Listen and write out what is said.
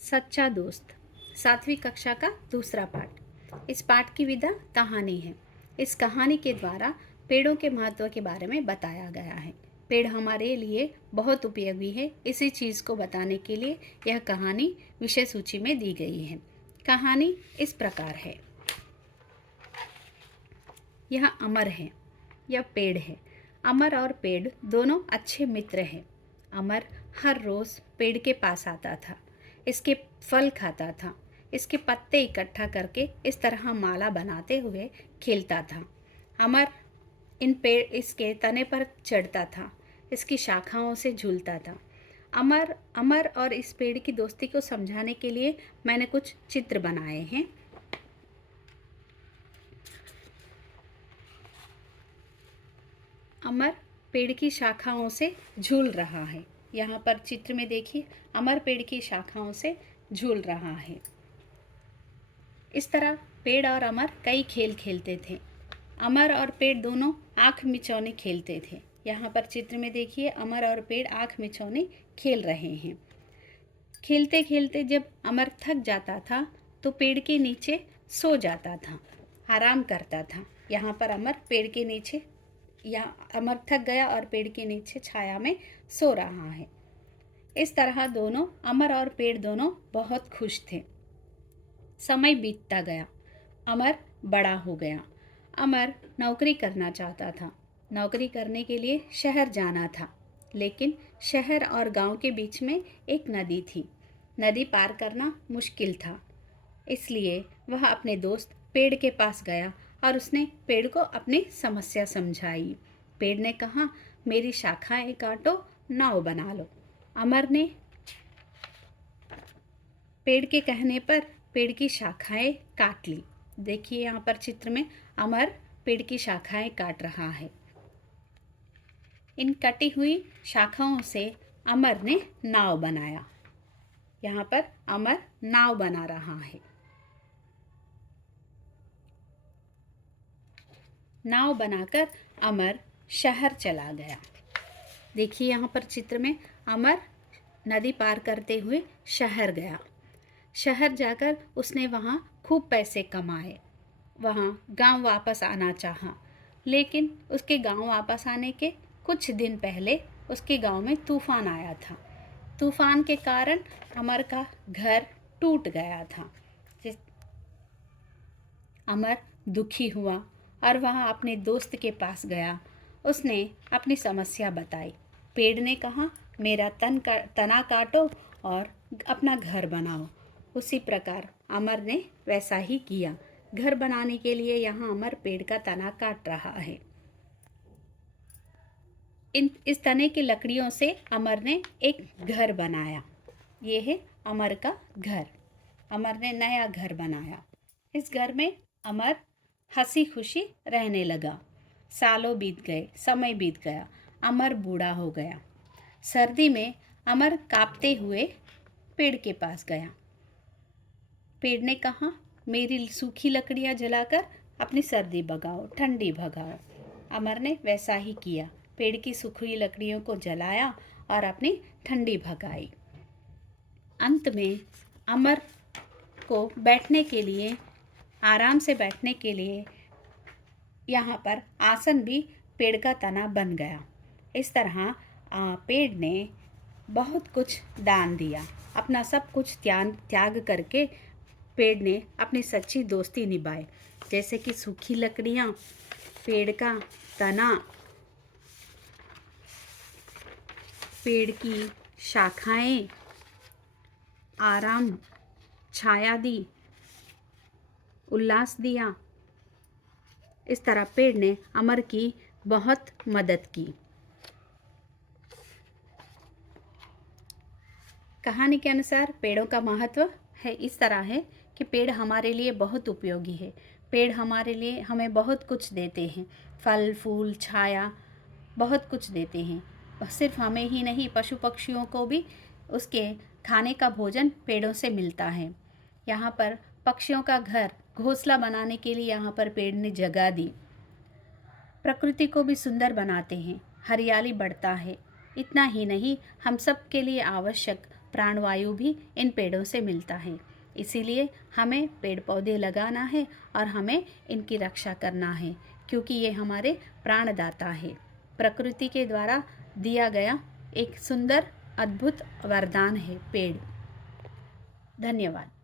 सच्चा दोस्त, 7वीं कक्षा का दूसरा पाठ। इस पाठ की विधा कहानी है। इस कहानी के द्वारा पेड़ों के महत्व के बारे में बताया गया है। पेड़ हमारे लिए बहुत उपयोगी है। इसी चीज़ को बताने के लिए यह कहानी विषय सूची में दी गई है। कहानी इस प्रकार है। यह अमर है, यह पेड़ है। अमर और पेड़ दोनों अच्छे मित्र हैं। अमर हर रोज़ पेड़ के पास आता था, इसके फल खाता था, इसके पत्ते इकट्ठा करके इस तरह माला बनाते हुए खेलता था। अमर इसके तने पर चढ़ता था, इसकी शाखाओं से झूलता था। अमर अमर और इस पेड़ की दोस्ती को समझाने के लिए मैंने कुछ चित्र बनाए हैं। अमर पेड़ की शाखाओं से झूल रहा है। यहाँ पर चित्र में देखिए, अमर पेड़ की शाखाओं से झूल रहा है। इस तरह पेड़ और अमर कई खेल खेलते थे। अमर और पेड़ दोनों आँख मिचौनी खेलते थे। यहाँ पर चित्र में देखिए, अमर और पेड़ आँख मिचौनी खेल रहे हैं। खेलते खेलते जब अमर थक जाता था तो पेड़ के नीचे सो जाता था, आराम करता था। यहाँ पर अमर पेड़ के नीचे अमर थक गया और पेड़ के नीचे छाया में सो रहा है। इस तरह दोनों अमर और पेड़ दोनों बहुत खुश थे। समय बीतता गया, अमर बड़ा हो गया। अमर नौकरी करना चाहता था। नौकरी करने के लिए शहर जाना था, लेकिन शहर और गांव के बीच में एक नदी थी। नदी पार करना मुश्किल था, इसलिए वह अपने दोस्त पेड़ के पास गया और उसने पेड़ को अपनी समस्या समझाई। पेड़ ने कहा, मेरी शाखाएं काटो, नाव बना लो। अमर ने पेड़ के कहने पर पेड़ की शाखाएं काट ली। देखिए यहाँ पर चित्र में अमर पेड़ की शाखाएं काट रहा है। इन कटी हुई शाखाओं से अमर ने नाव बनाया। यहाँ पर अमर नाव बना रहा है। नाव बनाकर अमर शहर चला गया। देखिए यहाँ पर चित्र में अमर नदी पार करते हुए शहर गया। शहर जाकर उसने वहाँ खूब पैसे कमाए। वहाँ गांव वापस आना चाहा, लेकिन उसके गांव वापस आने के कुछ दिन पहले उसके गांव में तूफान आया था। तूफान के कारण अमर का घर टूट गया था। अमर दुखी हुआ और वह अपने दोस्त के पास गया। उसने अपनी समस्या बताई। पेड़ ने कहा, मेरा तना काटो और अपना घर बनाओ। उसी प्रकार अमर ने वैसा ही किया। घर बनाने के लिए यहाँ अमर पेड़ का तना काट रहा है। इस तने की लकड़ियों से अमर ने एक घर बनाया। ये है अमर का घर। अमर ने नया घर बनाया। इस घर में अमर हंसी खुशी रहने लगा। सालों बीत गए, समय बीत गया। अमर बूढ़ा हो गया। सर्दी में अमर कांपते हुए पेड़ के पास गया। पेड़ ने कहा, मेरी सूखी लकड़ियाँ जलाकर अपनी सर्दी भगाओ, ठंडी भगाओ। अमर ने वैसा ही किया। पेड़ की सूखी लकड़ियों को जलाया और अपनी ठंडी भगाई। अंत में अमर को बैठने के लिए, आराम से बैठने के लिए यहाँ पर आसन भी पेड़ का तना बन गया। इस तरह पेड़ ने बहुत कुछ दान दिया। अपना सब कुछ त्याग करके पेड़ ने अपनी सच्ची दोस्ती निभाई, जैसे कि सूखी लकड़ियाँ, पेड़ का तना, पेड़ की शाखाएं, आराम, छाया दी, उल्लास दिया। इस तरह पेड़ ने अमर की बहुत मदद की। कहानी के अनुसार पेड़ों का महत्व है इस तरह है कि पेड़ हमारे लिए बहुत उपयोगी है। पेड़ हमारे लिए हमें बहुत कुछ देते हैं। फल, फूल, छाया, बहुत कुछ देते हैं। सिर्फ हमें ही नहीं, पशु पक्षियों को भी उसके खाने का भोजन पेड़ों से मिलता है। यहाँ पर पक्षियों का घर, घोंसला बनाने के लिए यहाँ पर पेड़ ने जगह दी। प्रकृति को भी सुंदर बनाते हैं, हरियाली बढ़ता है। इतना ही नहीं, हम सब के लिए आवश्यक प्राणवायु भी इन पेड़ों से मिलता है। इसीलिए हमें पेड़ पौधे लगाना है और हमें इनकी रक्षा करना है, क्योंकि ये हमारे प्राणदाता है। प्रकृति के द्वारा दिया गया एक सुंदर अद्भुत वरदान है पेड़। धन्यवाद।